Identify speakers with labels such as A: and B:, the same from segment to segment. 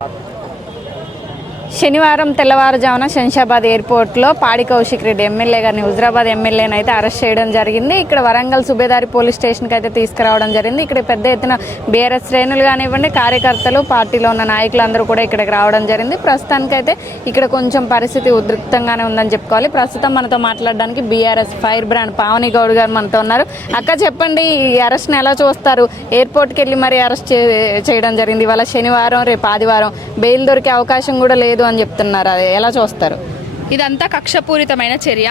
A: Thank you. శనివారం తెల్లవారుజామున శంషాబాద్ ఎయిర్పోర్ట్లో పాడి కౌశిక్ రెడ్డి ఎమ్మెల్యే గారిని హుజరాబాద్ ఎమ్మెల్యేని అయితే అరెస్ట్ చేయడం జరిగింది. ఇక్కడ వరంగల్ సుబేదారి పోలీస్ స్టేషన్కి అయితే తీసుకురావడం జరిగింది. ఇక్కడ పెద్ద ఎత్తున బీఆర్ఎస్ శ్రేణులు కానివ్వండి కార్యకర్తలు పార్టీలో ఉన్న నాయకులు అందరూ కూడా ఇక్కడికి రావడం జరిగింది. ప్రస్తుతానికైతే ఇక్కడ కొంచెం పరిస్థితి ఉద్రిక్తంగానే ఉందని చెప్పుకోవాలి. ప్రస్తుతం మనతో మాట్లాడడానికి BRS fire brand Pavani Goud garu మనతో ఉన్నారు. అక్క చెప్పండి ఈ అరెస్ట్ని ఎలా చూస్తారు? ఎయిర్పోర్ట్కి వెళ్ళి మరి అరెస్ట్ చే- చేయడం జరిగింది. ఇవాళ శనివారం రేపు ఆదివారం బెయిల్ దొరికే అవకాశం కూడా లేదు అని చెప్తున్నారు. అది ఎలా చూస్తారు?
B: ఇదంతా కక్షపూరితమైన చర్య.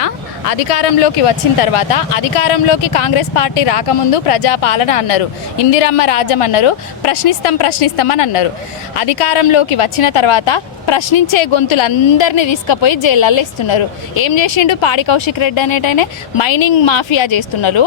B: అధికారంలోకి వచ్చిన తర్వాత అధికారంలోకి కాంగ్రెస్ పార్టీ రాకముందు ప్రజాపాలన అన్నారు. ఇందిరమ్మ రాజ్యం అన్నారు. ప్రశ్నిస్తాం ప్రశ్నిస్తాం అని అన్నారు. అధికారంలోకి వచ్చిన తర్వాత ప్రశ్నించే గొంతులందరినీ తీసుకుపోయి జైళ్ళల్లో ఇస్తున్నారు ఏం చేసిండు పాడి కౌశిక్ రెడ్డి అనేటైనా? మైనింగ్ మాఫియా చేస్తున్నారు.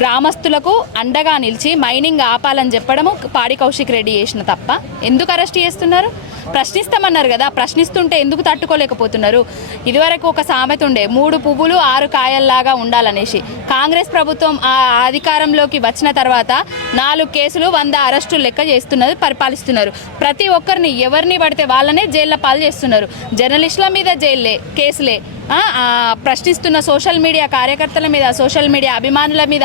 B: గ్రామస్తులకు అండగా నిలిచి మైనింగ్ ఆపాలని చెప్పడము పాడి కౌశిక్ రెడ్డి చేసిన తప్ప. ఎందుకు అరెస్ట్ చేస్తున్నారు? ప్రశ్నిస్తామన్నారు కదా ప్రశ్నిస్తుంటే ఎందుకు తట్టుకోలేకపోతున్నారు? ఇదివరకు ఒక సామెత ఉండే మూడు పువ్వులు ఆరు కాయల్లాగా ఉండాలనేసి. కాంగ్రెస్ ప్రభుత్వం ఆ అధికారంలోకి వచ్చిన తర్వాత నాలుగు కేసులు వంద అరెస్టులు లెక్క చేస్తున్నారు పరిపాలిస్తున్నారు. ప్రతి ఒక్కరిని ఎవరిని పడితే వాళ్ళనే జైళ్ళ పాలు చేస్తున్నారు. జర్నలిస్టుల మీద జైల్లే కేసులే. ప్రశ్నిస్తున్న సోషల్ మీడియా కార్యకర్తల మీద సోషల్ మీడియా అభిమానుల మీద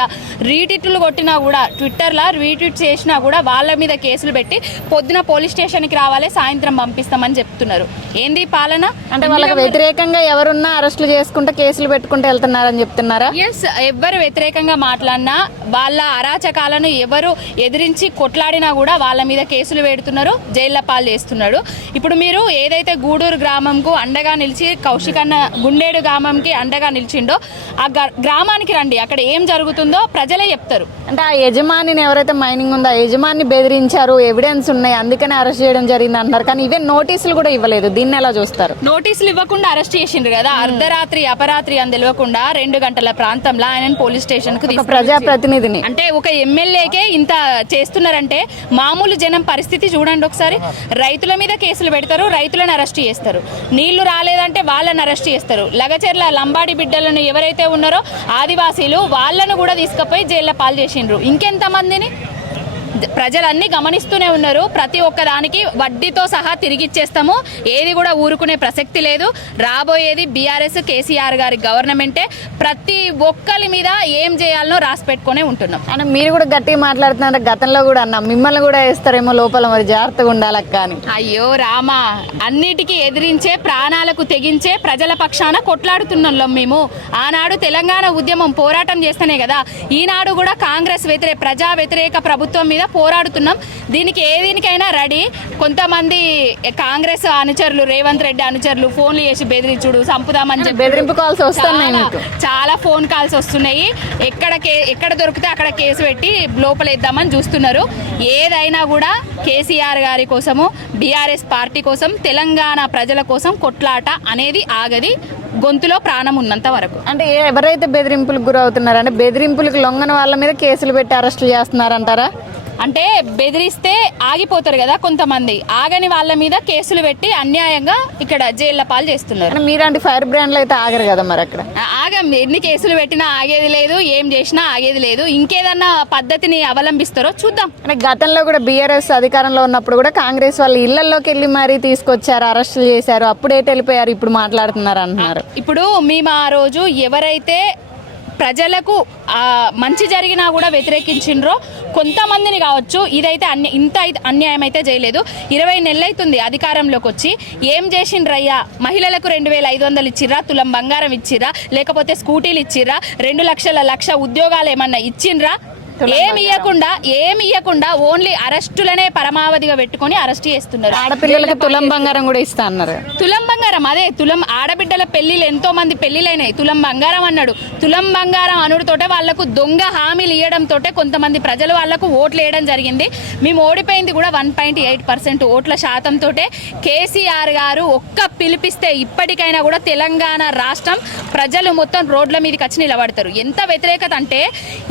B: రీట్వీట్లు కొట్టినా కూడా ట్విట్టర్లో రీట్వీట్ చేసినా కూడా వాళ్ళ మీద కేసులు పెట్టి పొద్దున పోలీస్ స్టేషన్కి రావాలి సాయంత్రం పంపిస్తామని చెప్తున్నారు. ఏంది పాలన?
A: అంటే వాళ్ళకి వ్యతిరేకంగా ఎవరున్నా అరెస్టులు చేసుకుంటే కేసులు పెట్టుకుంటూ వెళ్తున్నారని చెప్తున్నారా?
B: ఎస్ ఎవ్వరు వ్యతిరేకంగా మాట్లాడినా వాళ్ళ అరాచకాలను ఎవరు ఎదిరించి కొట్లాడినా కూడా వాళ్ళ మీద కేసులు పెడుతున్నారు జైళ్ళ పాలు చేస్తున్నాడు ఇప్పుడు మీరు ఏదైతే గూడూరు గ్రామంకు అండగా నిలిచి కౌశిక్ అన్న గుండేడు గ్రామంకి అండగా నిలిచిండో ఆ గ్రామానికి రండి అక్కడ ఏం జరుగుతుందో ప్రజలే చెప్తారు.
A: అంటే ఆ యజమానిని ఎవరైతే మైనింగ్ ఉందో ఆ యజమాని బెదిరించారు ఎవిడెన్స్ ఉన్నాయి అందుకనే అరెస్ట్ చేయడం జరిగింది అంటున్నారు కానీ ఈవెన్ నోటీసులు కూడా ఇవ్వలేదు. దీన్ని ఎలా చూస్తారు?
B: నోటీసులు ఇవ్వకుండా అరెస్ట్ చేసిండ్రు కదా. అర్ధరాత్రి అపరాత్రి అని తెలియకుండా రెండు గంటల ప్రాంతంలో ఆయన పోలీస్
A: స్టేషన్కు ప్రజాప్రతినిధిని.
B: అంటే ఒక ఎమ్మెల్యేకే ఇంత చేస్తున్నారంటే మామూలు జనం పరిస్థితి చూడండి ఒకసారి. రైతుల మీద కేసులు పెడతారు రైతులను అరెస్ట్ చేస్తారు. నీళ్ళు రాలేదంటే వాళ్ళని అరెస్ట్ చేస్తారు. లగచెర్ల లంబాడి బిడ్డలను ఎవరైతే ఉన్నారో ఆదివాసీలు వాళ్ళను కూడా తీసుకుపోయి జైల్లో పాలు చేసిండ్రు. ఇంకెంతమందిని ప్రజలన్నీ గమనిస్తూనే ఉన్నారు. ప్రతి ఒక్క దానికి వడ్డీతో సహా తిరిగిచ్చేస్తాము. ఏది కూడా ఊరుకునే ప్రసక్తి లేదు. రాబోయేది బీఆర్ఎస్ కేసీఆర్ గారి గవర్నమెంటే. ప్రతి ఒక్కరి మీద ఏం చేయాలనో రాసి పెట్టుకునే ఉంటున్నాం.
A: అంటే మీరు కూడా గట్టిగా మాట్లాడుతున్నారు గతంలో కూడా అన్నా మిమ్మల్ని కూడా వేస్తారేమో లోపల మరి. జాగ్రత్తగా ఉండాలక్క అని.
B: అయ్యో రామా. అన్నిటికీ ఎదిరించే ప్రాణాలకు తెగించే ప్రజల పక్షాన కొట్లాడుతున్నాం మేము. ఆనాడు తెలంగాణ ఉద్యమం పోరాటం చేస్తేనే కదా ఈనాడు కూడా కాంగ్రెస్ వ్యతిరేక ప్రజా వ్యతిరేక ప్రభుత్వం మీద పోరాడుతున్నాం. దీనికి ఏ దీనికైనా రెడీ. కొంతమంది కాంగ్రెస్ అనుచరులు రేవంత్ రెడ్డి అనుచరులు ఫోన్లు చేసి బెదిరించుడు చంపుదామని చెప్పి
A: బెదిరింపు కాల్స్ వస్తున్నాయి
B: చాలా- ఫోన్ కాల్స్ వస్తున్నాయి. ఎక్కడ ఎక్కడ దొరికితే అక్కడ కేసు పెట్టి లోపలేద్దామని చూస్తున్నారు. ఏదైనా కూడా కేసీఆర్ గారి కోసము బీఆర్ఎస్ పార్టీ కోసం తెలంగాణ ప్రజల కోసం కొట్లాట అనేది ఆగది. గొంతులో ప్రాణం ఉన్నంత వరకు.
A: అంటే ఎవరైతే బెదిరింపులకు గురవుతున్నారు అంటే బెదిరింపులకు లొంగని వాళ్ళ మీద కేసులు పెట్టి అరెస్టులు చేస్తున్నారంటారా?
B: అంటే బెదిరిస్తే ఆగిపోతారు కదా కొంతమంది. ఆగని వాళ్ళ మీద కేసులు పెట్టి అన్యాయంగా ఇక్కడ జైళ్ళ పాలు చేస్తున్నారు.
A: అంటే మీలాంటి ఫైర్ బ్రాండ్లు అయితే ఆగరు కదా మరి అక్కడ?
B: ఆగం. ఎన్ని కేసులు పెట్టినా ఆగేది లేదు ఏం చేసినా ఆగేది లేదు. ఇంకేదన్నా పద్ధతిని అవలంబిస్తారో చూద్దాం.
A: గతంలో కూడా బీఆర్ఎస్ అధికారంలో ఉన్నప్పుడు కూడా కాంగ్రెస్ వాళ్ళు ఇళ్ళలోకి వెళ్ళి మరీ తీసుకొచ్చారు అరెస్టులు చేశారు అప్పుడే వెళ్ళిపోయారు ఇప్పుడు మాట్లాడుతున్నారు అంటున్నారు.
B: ఇప్పుడు మేము ఆ రోజు ఎవరైతే ప్రజలకు మంచి జరిగినా కూడా వ్యతిరేకించిండ్రో కొంతమందిని కావచ్చు. ఇదైతే అన్య ఇంత అయితే అన్యాయం అయితే చేయలేదు. ఇరవై నెలలైతుంది అధికారంలోకి వచ్చి. ఏం చేసిండ్రయ్యా? మహిళలకు రెండు వేల ఐదు వందలు ఇచ్చిర్రా? తులం బంగారం ఇచ్చిర్రా? లేకపోతే స్కూటీలు ఇచ్చిర్రా? రెండు లక్షల లక్ష ఉద్యోగాలు ఏమన్నా ఇచ్చిండ్రా ఏమి ఇవ్వకుండా ఏమి ఇవ్వకుండా ఓన్లీ అరెస్టులనే పరమావధిగా పెట్టుకొని అరెస్ట్ చేస్తున్నారు.
A: ఆడపిల్లలకి తులం బంగారం కూడా ఇస్తా అన్నారు.
B: తులం బంగారం అదే తులం ఆడబిడ్డల పెళ్ళిలు ఎంతో మంది పెళ్ళిలైనాయి తులం బంగారం అన్నాడు. తులం బంగారం అనుడితోటే వాళ్ళకు దొంగ హామీలు ఇవ్వడంతో కొంతమంది ప్రజలు వాళ్ళకు ఓట్లు వేయడం జరిగింది. మేము ఓడిపోయింది కూడా వన్ పాయింట్ ఎయిట్ పర్సెంట్ ఓట్ల శాతంతో కేసీఆర్ గారు ఒక్క పిలిపిస్తే ఇప్పటికైనా కూడా తెలంగాణ రాష్ట్రం ప్రజలు మొత్తం రోడ్ల మీదకి వచ్చి నిలబడతారు. ఎంత వ్యతిరేకత అంటే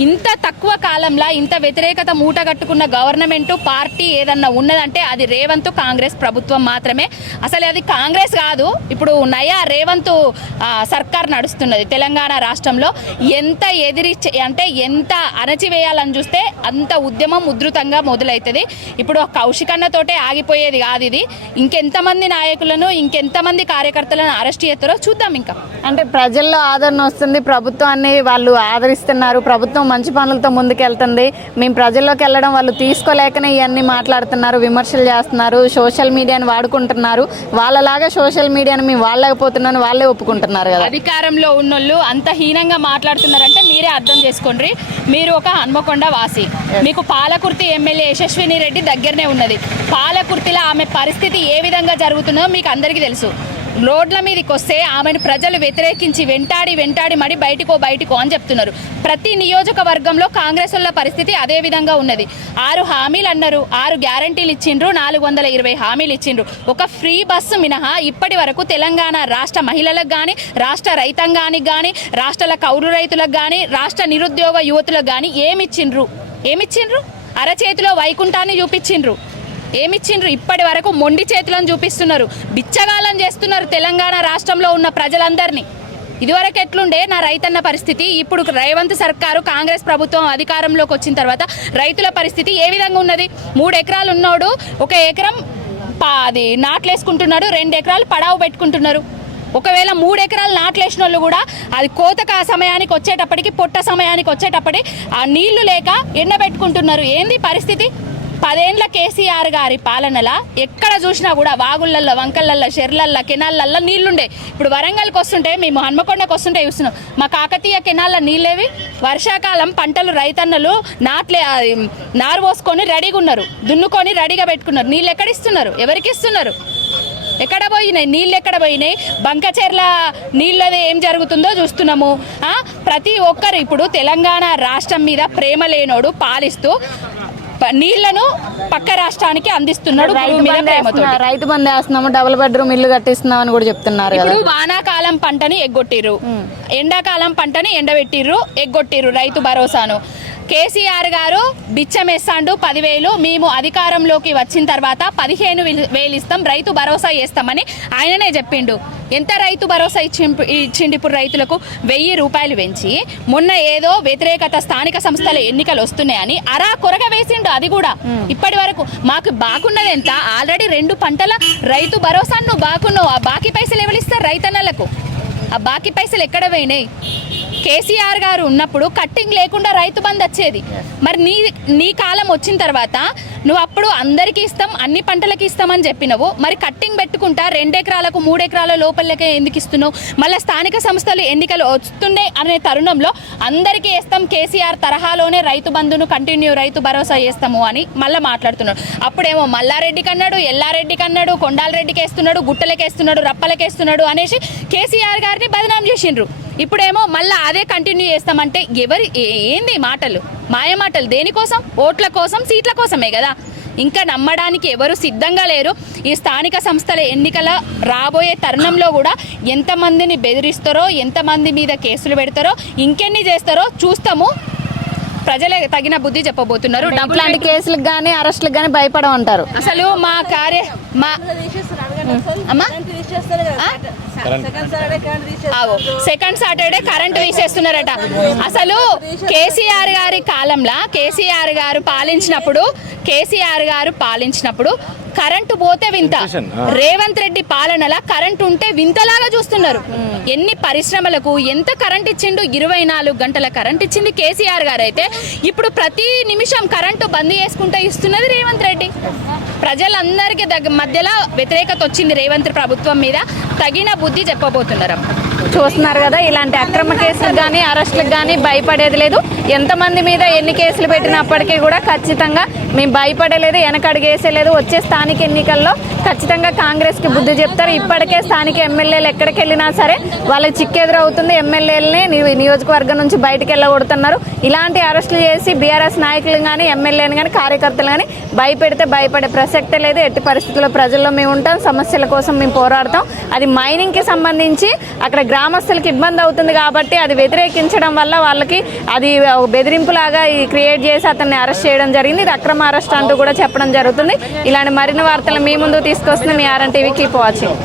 B: ఇంత తక్కువ కాలంలో ఇంత వ్యతిరేకత మూట కట్టుకున్న గవర్నమెంట్ పార్టీ ఏదన్నా ఉన్నదంటే అది రేవంత్ కాంగ్రెస్ ప్రభుత్వం మాత్రమే. అసలు అది కాంగ్రెస్ కాదు ఇప్పుడు నయా రేవంత్ సర్కార్ నడుస్తున్నది తెలంగాణ రాష్ట్రంలో. ఎంత ఎదిరి అంటే ఎంత అణచివేయాలని చూస్తే అంత ఉద్యమం ఉధృతంగా మొదలవుతుంది ఇప్పుడు కౌశికన్నతోటే ఆగిపోయేది కాదు ఇది. ఇంకెంతమంది నాయకులను ఇంకెంత ఇంకెంతమంది కార్యకర్తలను అరెస్ట్ చేస్తారో చూద్దాం ఇంకా.
A: అంటే ప్రజల్లో ఆదరణ వస్తుంది. ప్రభుత్వాన్ని వాళ్ళు ఆదరిస్తున్నారు. ప్రభుత్వం మంచి పనులతో ముందుకెళ్తుంది. మేము ప్రజల్లోకి వెళ్ళడం వాళ్ళు తీసుకోలేకనే ఇవన్నీ మాట్లాడుతున్నారు. విమర్శలు చేస్తున్నారు. సోషల్ మీడియాని వాడుకుంటున్నారు. వాళ్ళలాగా సోషల్ మీడియాని మేము వాళ్ళకపోతున్నాను వాళ్ళే ఒప్పుకుంటున్నారు కదా.
B: అధికారంలో ఉన్నోళ్ళు అంత హీనంగా మాట్లాడుతున్నారంటే మీరే అర్థం చేసుకోండి. మీరు ఒక హన్మకొండ వాసి. మీకు పాలకుర్తి ఎమ్మెల్యే యశస్విని రెడ్డి దగ్గరనే ఉన్నది. పాలకుర్తిలో ఆమె పరిస్థితి ఏ విధంగా జరుగుతుందో మీకు అందరికీ తెలుసు. రోడ్ల మీదకి వస్తే ఆమెను ప్రజలు వ్యతిరేకించి వెంటాడి వెంటాడి మడి బయటికో బయటికో అని చెప్తున్నారు. ప్రతి నియోజకవర్గంలో కాంగ్రెస్ వాళ్ళ పరిస్థితి అదే విధంగా ఉన్నది. ఆరు హామీలు అన్నారు. ఆరు గ్యారంటీలు ఇచ్చిండ్రు. నాలుగు వందల ఇరవై హామీలు ఇచ్చిండ్రు. ఒక ఫ్రీ బస్సు మినహా ఇప్పటి వరకు తెలంగాణ రాష్ట్ర మహిళలకు కానీ రాష్ట్ర రైతాంగానికి కానీ రాష్ట్రాల కౌలు రైతులకు కానీ రాష్ట్ర నిరుద్యోగ యువతులకు కానీ ఏమిచ్చిండ్రు? ఏమిచ్చిండ్రు? అరచేతిలో వైకుంఠాన్ని చూపించిండ్రు. ఏమిచ్చిండ్రు? ఇప్పటి వరకు మొండి చేతులను చూపిస్తున్నారు. బిచ్చగాలం చేస్తున్నారు తెలంగాణ రాష్ట్రంలో ఉన్న ప్రజలందరినీ. ఇదివరకు ఎట్లుండే నా రైతన్న పరిస్థితి ఇప్పుడు రేవంత్ సర్కారు కాంగ్రెస్ ప్రభుత్వం అధికారంలోకి వచ్చిన తర్వాత రైతుల పరిస్థితి ఏ విధంగా ఉన్నది? మూడు ఎకరాలు ఉన్నోడు ఒక ఎకరం పా- అది నాట్లేసుకుంటున్నాడు రెండు ఎకరాలు పడావు పెట్టుకుంటున్నారు. ఒకవేళ మూడు ఎకరాలు నాట్లేసిన వాళ్ళు కూడా అది కోతక సమయానికి వచ్చేటప్పటికి పొట్ట సమయానికి వచ్చేటప్పటికి ఆ నీళ్ళు లేక ఎండబెట్టుకుంటున్నారు. ఏంది పరిస్థితి? పదేండ్ల కేసీఆర్ గారి పాలనల ఎక్కడ చూసినా కూడా వాగులల్లో వంకలల్లో చెర్లల్లో కెనాళ్ళల్లో నీళ్ళుండే. ఇప్పుడు వరంగల్కి వస్తుంటే మేము హన్మకొండకు వస్తుంటే చూస్తున్నాం. మా కాకతీయ కెనాల్లో నీళ్ళేవి? వర్షాకాలం పంటలు రైతన్నలు నాట్లే నారు పోసుకొని రెడీగా ఉన్నారు దున్నుకొని రెడీగా పెట్టుకున్నారు. నీళ్ళు ఎక్కడ ఇస్తున్నారు ఎవరికి ఇస్తున్నారు? ఎక్కడ పోయినాయి? నీళ్ళు ఎక్కడ పోయినాయి బంకచెర్ల నీళ్ళది ఏం జరుగుతుందో చూస్తున్నాము. ప్రతి ఒక్కరు ఇప్పుడు తెలంగాణ రాష్ట్రం మీద ప్రేమ లేనోడు పాలిస్తూ నీళ్ళను పక్క రాష్ట్రానికి అందిస్తున్నాడు
A: రైతు బంద్ వేస్తున్నాము డబుల్ బెడ్రూమ్ ఇల్లు కట్టిస్తున్నాం అని కూడా చెప్తున్నారు
B: ఇప్పుడు వానాకాలం పంటని ఎగ్గొట్టిర్రు. ఎండాకాలం పంటని ఎండబెట్టిర్రు ఎగ్గొట్టిర్రు రైతు భరోసాను. కేసీఆర్ గారు బిచ్చమేస్తాండు పదివేలు మేము అధికారంలోకి వచ్చిన తర్వాత పదిహేను వేలు- ఇస్తాం రైతు భరోసా చేస్తామని ఆయననే చెప్పిండు. ఎంత రైతు భరోసా ఇచ్చి ఇచ్చిండు ఇప్పుడు రైతులకు? వెయ్యి రూపాయలు పెంచి మొన్న ఏదో వ్యతిరేకత స్థానిక సంస్థల ఎన్నికలు వస్తున్నాయని అరా కొరగ వేసిండు అది కూడా. ఇప్పటి వరకు మాకు బాకున్నది ఎంత? ఆల్రెడీ రెండు పంటల రైతు భరోసా నువ్వు బాకున్నావు ఆ బాకీ పైసలు ఎవరు ఇస్తారు రైతన్నలకు? ఆ బాకీ పైసలు ఎక్కడ పోయినాయి? కేసీఆర్ గారు ఉన్నప్పుడు కట్టింగ్ లేకుండా రైతు బంద్ వచ్చేది. మరి నీ నీ కాలం వచ్చిన తర్వాత నువ్వు అప్పుడు అందరికీ ఇస్తాం అన్ని పంటలకి ఇస్తామని చెప్పినవు. మరి కట్టింగ్ పెట్టుకుంటా రెండు ఎకరాలకు మూడు ఎకరాల లోపలకే ఎందుకు ఇస్తున్నావు? మళ్ళీ స్థానిక సంస్థలు ఎన్నికలు వస్తున్నాయి అనే తరుణంలో అందరికీ ఇస్తాం కేసీఆర్ తరహాలోనే రైతు బంధును కంటిన్యూ రైతు భరోసా చేస్తాము అని మళ్ళీ మాట్లాడుతున్నాడు. అప్పుడేమో మల్లారెడ్డికి అన్నాడు ఎల్లారెడ్డికి అన్నాడు కొండాలరెడ్డికి వేస్తున్నాడు గుట్టలకేస్తున్నాడు రప్పలకేస్తున్నాడు అనేసి కేసీఆర్ గారిని బదనాం చేసిండ్రు? ఇప్పుడేమో మళ్ళీ అదే కంటిన్యూ చేస్తామంటే ఎవరి ఏంది మాటలు? మాయ మాటలు దేనికోసం? ఓట్ల కోసం సీట్ల కోసమే కదా. ఇంకా నమ్మడానికి ఎవరు సిద్ధంగా లేరు. ఈ స్థానిక సంస్థల ఎన్నికల రాబోయే తరుణంలో కూడా ఎంతమందిని బెదిరిస్తారో ఎంతమంది మీద కేసులు పెడతారో ఇంకెన్ని చేస్తారో చూస్తాము. ప్రజలే తగిన బుద్ధి చెప్పబోతున్నారు.
A: ఇట్లాంటి కేసులకు కానీ అరెస్టులకు కానీ భయపడమంటారు.
B: అసలు మా కార్య మా అమ్మా? సెకండ్ సాటర్డే కరెంట్ తీసేస్తున్నారట. అసలు కేసీఆర్ గారి కాలంలో కేసీఆర్ గారు పాలించినప్పుడు కేసీఆర్ గారు పాలించినప్పుడు కరెంటు పోతే వింత. రేవంత్ రెడ్డి పాలనలా కరెంట్ ఉంటే వింతలాగా చూస్తున్నారు. ఎన్ని పరిశ్రమలకు ఎంత కరెంట్ ఇచ్చిండు? ఇరవై నాలుగు గంటల కరెంట్ ఇచ్చింది కేసీఆర్ గారు అయితే ఇప్పుడు ప్రతి నిమిషం కరెంటు బంద్ చేసుకుంటూ ఇస్తున్నది రేవంత్ రెడ్డి. ప్రజలందరికీ దగ్గ మధ్యలో వ్యతిరేకత వచ్చింది రేవంత్ ప్రభుత్వం మీద. తగిన బుద్ధి చెప్పబోతున్నారు
A: చూస్తున్నారు కదా ఇలాంటి అక్రమ కేసులకు కానీ అరెస్టులకు కానీ భయపడేది లేదు. ఎంతమంది మీద ఎన్ని కేసులు పెట్టినప్పటికీ కూడా ఖచ్చితంగా మేము భయపడలేదు వెనకడుగేసేలేదు వచ్చే స్థానిక ఎన్నికల్లో ఖచ్చితంగా కాంగ్రెస్కి బుద్ధి చెప్తారు. ఇప్పటికే స్థానిక ఎమ్మెల్యేలు ఎక్కడికి వెళ్ళినా సరే వాళ్ళకి చిక్కెదురవుతుంది. ఎమ్మెల్యేలని నియోజకవర్గం నుంచి బయటకు వెళ్ళగొడుతున్నారు. ఇలాంటి అరెస్టులు చేసి బీఆర్ఎస్ నాయకులు కానీ ఎమ్మెల్యేని కానీ కార్యకర్తలు కానీ భయపెడితే భయపడే ప్రసక్తే లేదు. ఎట్టి పరిస్థితుల్లో ప్రజల్లో మేము ఉంటాం. సమస్యల కోసం మేము పోరాడతాం. అది మైనింగ్కి సంబంధించి అక్కడ గ్రామస్తులకు ఇబ్బంది అవుతుంది కాబట్టి అది వ్యతిరేకించడం వల్ల వాళ్ళకి అది బెదిరింపులాగా క్రియేట్ చేసి అతన్ని అరెస్ట్ చేయడం జరిగింది. ఇది అక్రమ అరెస్ట్ అంటూ కూడా చెప్పడం జరుగుతుంది. ఇలాంటి మరిన్ని వార్తలు మీ ముందు తీసుకొస్తుంది మీ ఆర్ఎన్ టీవీ కీప్ వాచింగ్